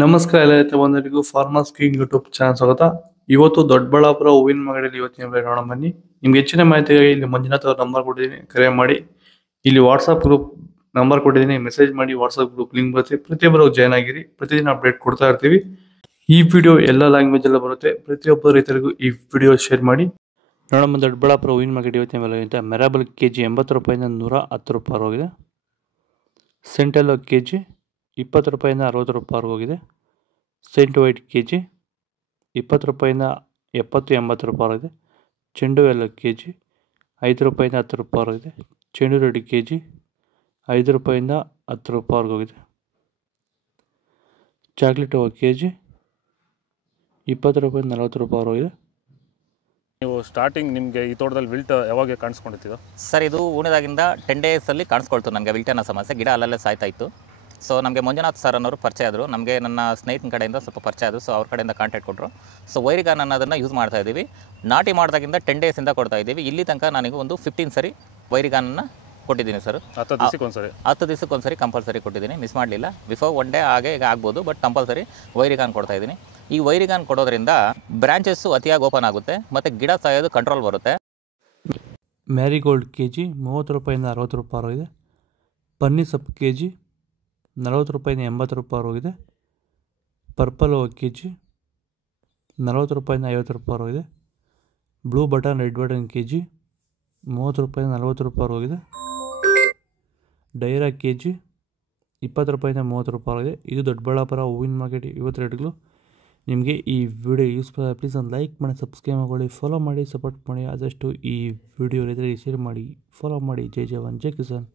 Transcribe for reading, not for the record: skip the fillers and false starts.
ನಮಸ್ಕಾರ ಎಲ್ಲ ರೈತ ಬಂಧುಗಳಿಗೂ ಫಾರ್ಮರ್ಸ್ ಕಿಂಗ್ ಯೂಟ್ಯೂಬ್ ಚಾನಲ್ ಸ್ವಾಗತ. ಇವತ್ತು ದೊಡ್ಡಬಳ್ಳಾಪುರ ಹೂವಿನ ಮಾರ್ಕೆಟಲ್ಲಿ ಇವತ್ತಿನ ಬೆಲೆ ನೋಡೋಣ ಬನ್ನಿ. ನಿಮ್ಗೆ ಹೆಚ್ಚಿನ ಮಾಹಿತಿಗಾಗಿ ಇಲ್ಲಿ ಮಂಜುನಾಥ್ ಅವ್ರ ನಂಬರ್ ಕೊಟ್ಟಿದ್ದೀನಿ, ಕರೆ ಮಾಡಿ. ಇಲ್ಲಿ ವಾಟ್ಸ್ಆಪ್ ಗ್ರೂಪ್ ನಂಬರ್ ಕೊಟ್ಟಿದ್ದೀನಿ, ಮೆಸೇಜ್ ಮಾಡಿ. ವಾಟ್ಸ್ಆಪ್ ಗ್ರೂಪ್ ಲಿಂಕ್ ಬರುತ್ತೆ, ಪ್ರತಿಯೊಬ್ಬರು ಜಾಯ್ನ್ ಆಗಿರಿ. ಪ್ರತಿದಿನ ಅಪ್ಡೇಟ್ ಕೊಡ್ತಾ ಇರ್ತೀವಿ. ಈ ವಿಡಿಯೋ ಎಲ್ಲ ಲ್ಯಾಂಗ್ವೇಜ್ ಎಲ್ಲ ಬರುತ್ತೆ. ಪ್ರತಿಯೊಬ್ಬ ರೈತರಿಗೂ ಈ ವಿಡಿಯೋ ಶೇರ್ ಮಾಡಿ. ನೋಡೋಣ, ದೊಡ್ಡಬಳ್ಳಾಪುರ ಹೂವಿನ ಮಾರ್ಕೆಟ್ ಇವತ್ತಿನ ಬೆಲೆ ಅಂತ ಮೆರಾಬಲ್ ಕೆಜಿ 80 ರೂಪಾಯಿಂದ 110 ರೂಪಾಯಿ ಹೋಗಿದೆ. ಸೆಂಟೆಲ್ಲೋ ಕೆಜಿ 20 ರೂಪಾಯಿಂದ 60 ರೂಪಾಯಿ ಹೋಗಿದೆ. ಸೆಂಟ್ ವೈಟ್ ಕೆಜಿ 20 ರೂಪಾಯಿಂದ 70-80 ರೂಪಾಯಿ ಆಗಿದೆ. ಚೆಂಡು ಎಲ್ಲ ಕೆಜಿ 5 ರೂಪಾಯಿಂದ 10 ರೂಪಾಯಿ ಆಗಿದೆ. ಚೆಂಡು ರೆಡ್ಡಿ ಕೆಜಿ 5 ರೂಪಾಯಿಂದ 10 ರೂಪಾಯಿ ಹೋಗಿದೆ. ಚಾಕ್ಲೇಟ್ ಹೂವು ಕೆಜಿ 20 ರೂಪಾಯಿಂದ 40 ರೂಪಾಯಿ ಹೋಗಿದೆ. ನೀವು ಸ್ಟಾರ್ಟಿಂಗ್ ನಿಮಗೆ ಈ ತೋಟದಲ್ಲಿ ವಿಲ್ಟ್ ಯಾವಾಗ ಕಾಣಿಸ್ಕೊಂಡಿದ್ದೀರಾ ಸರ್? ಇದು ಉಣಿದಾಗಿಂದ 10 ಡೇಸಲ್ಲಿ ಕಾಣಿಸ್ಕೊಳ್ತು ನನಗೆ ವಿಲ್ಟ್ ಅನ್ನೋ ಸಮಸ್ಯೆ. ಗಿಡ ಅಲ್ಲಲ್ಲೇ ಸಾಯ್ತಾ ಇತ್ತು. ಸೊ ನಮಗೆ ಮಂಜುನಾಥ್ ಸರ್ ಅನ್ನೋರು ಪರಿಚಯ ಆದರು, ನಮಗೆ ನನ್ನ ಸ್ನೇಹಿತನ ಕಡೆಯಿಂದ ಸ್ವಲ್ಪ ಪರಿಚಯ ಆದರು. ಸೊ ಅವ್ರ ಕಡೆಯಿಂದ ಕಾಂಟ್ಯಾಕ್ಟ್ ಕೊಟ್ಟರು. ಸೊ ವೈರಿಗಾನ್ ಅನ್ನೋದನ್ನು ಯೂಸ್ ಮಾಡ್ತಾ ಇದ್ದೀವಿ. ನಾಟಿ ಮಾಡಿದಾಗಿಂದ 10 ಡೇಸಿಂದ ಕೊಡ್ತಾ ಇದ್ದೀವಿ. ಇಲ್ಲಿ ತನಕ ನನಗೆ ಒಂದು 15 ಸರಿ ವೈರಿಗಾನನ್ನು ಕೊಟ್ಟಿದ್ದೀನಿ ಸರ್. 10 ದಿವಸಕ್ಕೊಂದ್ಸರಿ ಕಂಪಲ್ಸರಿ ಕೊಟ್ಟಿದ್ದೀನಿ, ಮಿಸ್ ಮಾಡಲಿಲ್ಲ. ಬಿಫೋರ್ 1 ಡೇ ಹಾಗೆ ಈಗ ಆಗ್ಬೋದು, ಬಟ್ ಕಂಪಲ್ಸರಿ ವೈರಿಗಾನ್ ಕೊಡ್ತಾ ಇದ್ದೀನಿ. ಈ ವೈರಿಗಾನ್ ಕೊಡೋದ್ರಿಂದ ಬ್ರಾಂಚಸ್ಸು ಅತಿಯಾಗಿ ಓಪನ್ ಆಗುತ್ತೆ ಮತ್ತು ಗಿಡ ಸಾಯೋದು ಕಂಟ್ರೋಲ್ ಬರುತ್ತೆ. ಮ್ಯಾರಿಗೋಲ್ಡ್ ಕೆಜಿ 30 ರೂಪಾಯಿಂದ 60 ರೂಪಾಯಿ ಹೋಗಿದೆ. ಪನ್ನೀರ್ ಸೊಪ್ಪು ಕೆಜಿ 40 ರೂಪಾಯಿಂದ 80 ರೂಪಾಯಿ ಹೋಗಿದೆ. ಪರ್ಪಲ್ ಹೂವು ಕೆಜಿ 40 ರೂಪಾಯಿಂದ 50 ರೂಪಾಯಿ ಹೋಗಿದೆ. Blue button red button KG 30 ರೂಪಾಯಿಂದ 40 ರೂಪಾಯಿ ಹೋಗಿದೆ. ಡೈರಾ ಕೆಜಿ 20 ರೂಪಾಯಿಂದ 30 ರೂಪಾಯಿ ಹೋಗಿದೆ. ಇದು ದೊಡ್ಡಬಳ್ಳಾಪುರ ಹೂವಿನ ಮಾರ್ಕೆಟ್ ಇವತ್ತು ರೇಟ್ಗಳು. ನಿಮಗೆ ಈ ವಿಡಿಯೋ ಯೂಸ್ಫುಲ್, ಪ್ಲೀಸ್ ಒಂದು ಲೈಕ್ ಮಾಡಿ, ಸಬ್ಸ್ಕ್ರೈಬ್ ಮಾಡಿ, ಫಾಲೋ ಮಾಡಿ, ಸಪೋರ್ಟ್ ಮಾಡಿ. ಆದಷ್ಟು ಈ ವಿಡಿಯೋ ರೈತರಿಗೆ ಶೇರ್ ಮಾಡಿ, ಫಾಲೋ ಮಾಡಿ. ಜೈ ಜವಾನ್, ಜೈ ಕಿಸಾನ್.